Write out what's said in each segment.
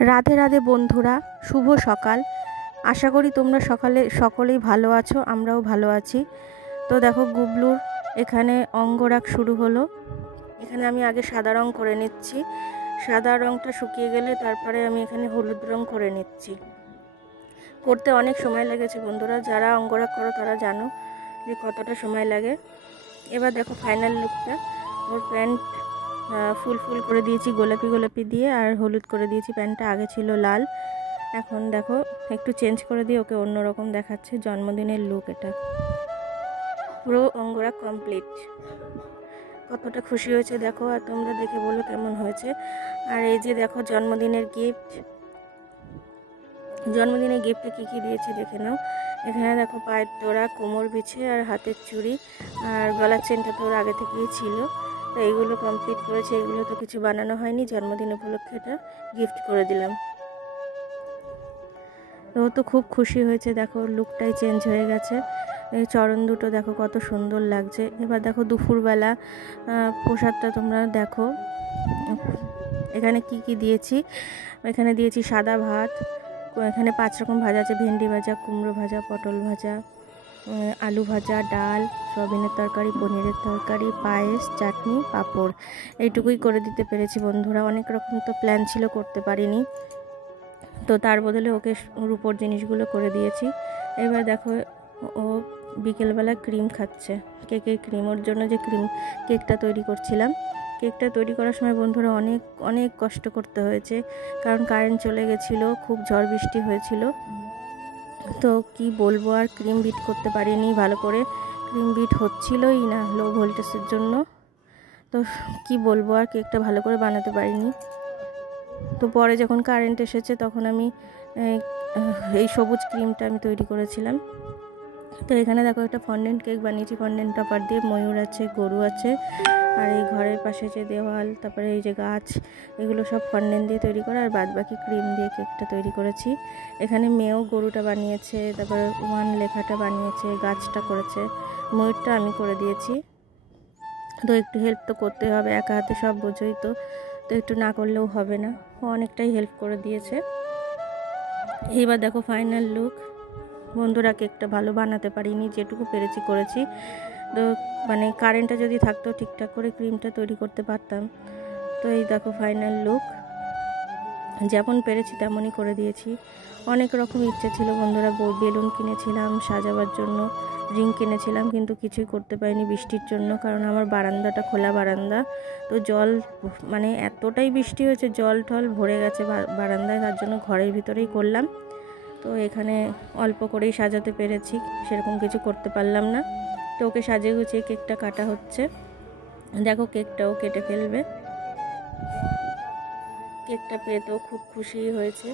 রাধে রাধে বন্ধুরা, শুভ সকাল। আশা করি তোমরা সকলেই ভালো আছো, আমরাও ভালো আছি। তো দেখো গুবলুর এখানে অঙ্গরাগ শুরু হলো। এখানে আমি আগে সাদা রং করে নিচ্ছি, সাদা রংটা শুকিয়ে গেলে তারপরে আমি এখানে হলুদ রং করে নিচ্ছি। করতে অনেক সময় লেগেছে বন্ধুরা, যারা অঙ্গরাগ করো তারা জানো যে কতটা সময় লাগে। এবার দেখো ফাইনাল লুকটা। ওর প্যান্ট ফুল ফুল করে দিয়েছি গোলাপি গোলাপি দিয়ে, আর হলুদ করে দিয়েছি। প্যান্টটা আগে ছিল লাল, এখন দেখো একটু চেঞ্জ করে দিয়ে ওকে অন্যরকম দেখাচ্ছে। জন্মদিনের লুক এটা, পুরো অঙ্গরাগ কমপ্লিট। কতটা খুশি হয়েছে দেখো, আর তোমরা দেখে বলো কেমন হয়েছে। আর এই যে দেখো জন্মদিনের গিফট, জন্মদিনের গিফটে কী কী দিয়েছি দেখে নাও। এখানে দেখো পায়ের তোড়া, কোমর বিছে, আর হাতের চুড়ি, আর গলার চেনটা তো ওর আগে থেকেই ছিল। তো এইগুলো কমপ্লিট করেছে, এগুলো তো কিছু বানানো হয়নি, জন্মদিন উপলক্ষে এটা গিফট করে দিলাম। তো ও তো খুব খুশি হয়েছে, দেখো লুকটাই চেঞ্জ হয়ে গেছে। এই চরণ দুটো দেখো কত সুন্দর লাগছে। এবার দেখো দুপুরবেলা প্রসাদটা তোমরা দেখো এখানে কি কি দিয়েছি। এখানে দিয়েছি সাদা ভাত, এখানে 5 রকম ভাজা আছে, ভেন্ডি ভাজা, কুমড়ো ভাজা, পটল ভাজা, আলু ভাজা, ডাল, সয়াবিনের তরকারি, পনিরের তরকারি, পায়েস, চাটনি, পাঁপড়। এইটুকুই করে দিতে পেরেছি বন্ধুরা। অনেক রকম তো প্ল্যান ছিল, করতে পারিনি, তো তার বদলে ওকে রূপোর জিনিসগুলো করে দিয়েছি। এবার দেখো ও বিকেলবেলা ক্রিম খাচ্ছে, কেকের ক্রিম। ওর জন্য যে কেকটা তৈরি করছিলাম, কেকটা তৈরি করার সময় বন্ধুরা অনেক কষ্ট করতে হয়েছে, কারণ কারেন্ট চলে গেছিলো, খুব ঝড় বৃষ্টি হয়েছিল। তো কি বলবো, আর ক্রিম বিট করতে পারিনি ভালো করে, ক্রিম বিট হচ্ছিলই না লো ভোল্টেজের জন্য। তো কি বলবো, আর কেকটা ভালো করে বানাতে পারিনি। তো পরে যখন কারেন্ট এসেছে তখন আমি এই সবুজ ক্রিমটা আমি তৈরি করেছিলাম। তো এখানে দেখো একটা ফন্ডেন্ট কেক বানিয়েছি, ফন্ডেন্ট টপার দিয়ে ময়ূর আছে, গরু আছে, আর এই ঘরের পাশে যে দেওয়াল, তারপরে এই যে গাছ, এগুলো সব ফন্ডেন্ট দিয়ে তৈরি করা, আর বাদ বাকি ক্রিম দিয়ে কেকটা তৈরি করেছি। এখানে মেয়েও গরুটা বানিয়েছে, তারপরে 1 লেখাটা বানিয়েছে, গাছটা করেছে, ময়ূরটা আমি করে দিয়েছি। তো একটু হেল্প তো করতে হবে, একা হাতে সব বোঝোই তো, তো একটু না করলেও হবে না। ও অনেকটাই হেল্প করে দিয়েছে। এইবার দেখো ফাইনাল লুক বন্ধুরা। কেকটা ভালো বানাতে পারিনি, যেটুকু পেরেছি করেছি। তো মানে কারেন্টটা যদি থাকতো ঠিকঠাক করে ক্রিমটা তৈরি করতে পারতাম। তো এই দেখো ফাইনাল লুক, যেমন পেরেছি তেমনই করে দিয়েছি। অনেক রকম ইচ্ছে ছিল বন্ধুরা, বেলুন কিনেছিলাম সাজাবার জন্য, রিং কিনেছিলাম, কিন্তু কিছুই করতে পারিনি বৃষ্টির জন্য, কারণ আমার বারান্দাটা খোলা বারান্দা। তো জল মানে এতটাই বৃষ্টি হয়েছে, জল টল ভরে গেছে বারান্দায়, তার জন্য ঘরের ভিতরেই করলাম। তো এখানে অল্প করেই সাজাতে পেরেছি, সেরকম কিছু করতে পারলাম না। তো ওকে সাজিয়ে গুছিয়ে কেকটা কাটা হচ্ছে। দেখো কেকটাও কেটে ফেলবে। কেকটা পেয়ে তো খুব খুশি হয়েছে।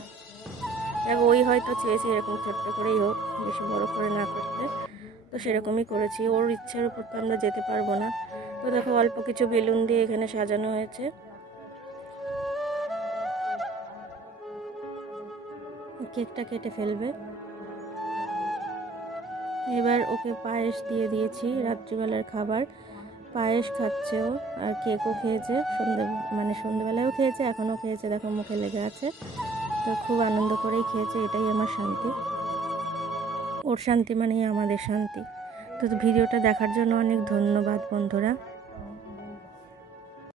দেখো ওই হয়তো চেয়েছে এরকম ছোট্ট করেই হোক, বেশি বড় করে না করতে, তো সেরকমই করেছি। ওর ইচ্ছার উপর তো আমরা যেতে পারবো না। তো দেখো অল্প কিছু বেলুন দিয়ে এখানে সাজানো হয়েছে। কেকটা কেটে ফেলবে। এবার ওকে পায়েস দিয়ে দিয়েছি, রাত্রিবেলার খাবার। পায়েস খাচ্ছে ও, আর কেকও খেয়েছে, সন্ধ্যেবেলায়ও খেয়েছে, এখনও খেয়েছে, দেখো মুখে লেগে আছে। তো খুব আনন্দ করেই খেয়েছে, এটাই আমার শান্তি। ওর শান্তি মানেই আমাদের শান্তি। তো ভিডিওটা দেখার জন্য অনেক ধন্যবাদ বন্ধুরা।